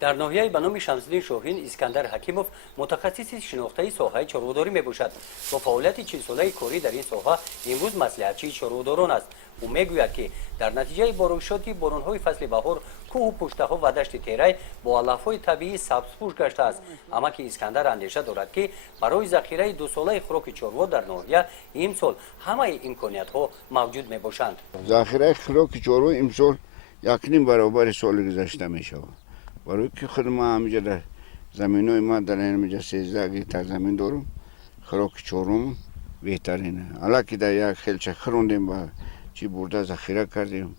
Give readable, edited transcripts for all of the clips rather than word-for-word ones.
در ناحیه به نام شمس‌الدین شاهین اسکندر حکیمов متخصص شناخته‌ای ساحه چاره‌داری میباشد. با فعالیت 40 ساله کاری در این ساحه امروز مصلحتچی چاره‌داران است. او میگوید که در نتیجه بارشات باران‌های فصل بهار کوه و پشته‌ها و دشت تیره با علف‌های طبیعی سبزپوش گشته است. اما که اسکندر اندیشه دارد که برای ذخیره 2 ساله خوراک چاروا در ناحیه امسال همه امکانیت‌ها موجود میباشند. ذخیره خوراک چاروا امسال یکنیم برابر سال گذشته میشود. برای که خود ما همینجا در زمینای ما در اینجا 13 گیتار زمین دارم، خوراک چارم بهترینه. حالا که در یک خیلچه خروندیم با چی برده ذخیره کردیم،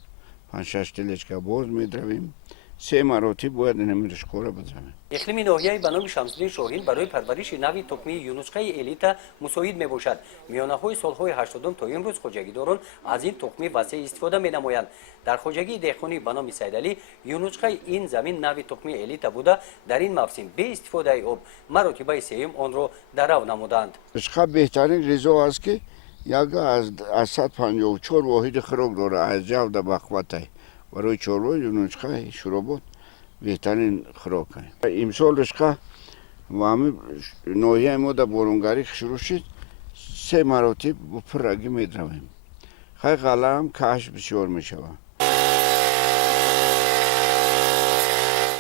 5-6 تلیچکه باز میدرویم، 3 مراتب باید نمیدش کاره بزنیم. اقلیم ناحیه به نام شمس‌الدین شاهین برای پرورش نوی تخمی یونسخه الیتا مساعد میباشد. میانه‌های سالهای 80 تا امروز خواجگیداران از این تخمی وسیع استفاده می‌نمایند. در خواجگی دهقانی به نام سیدعلی یونسخه این زمین نوی تخمی الیتا بوده در این موسم به استفاده آب مراتب سیم آن را درو نمودند. نسخه بهترین غذا است که یک از 154 واحد خوراک داره از جو در بخوته. برای چاروا یونسخه شرابات بهترین خوراک است. امسال رشقه و همه ناحیه ما در بارانگری شروع شد 3 مراتب با پرگی می درویم. خیلی غله هم کاهش بسیار می شود.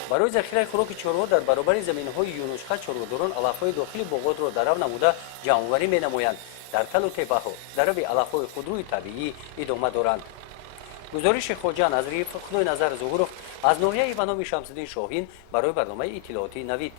برای ذخیره خوراک چاروا در برابر زمین‌های یونسخه چاره‌داران علف‌های داخلی باغات را درو نموده جمع‌آوری می‌نمایند. در تل و تپه‌ها درو علف‌های خودروی طبیعی ادامه دارند. گزارش خواجه نظری خدای نظر ظهورов از ناحیه به نام شمس‌الدین شاهین برای برنامه اطلاعاتی نوید.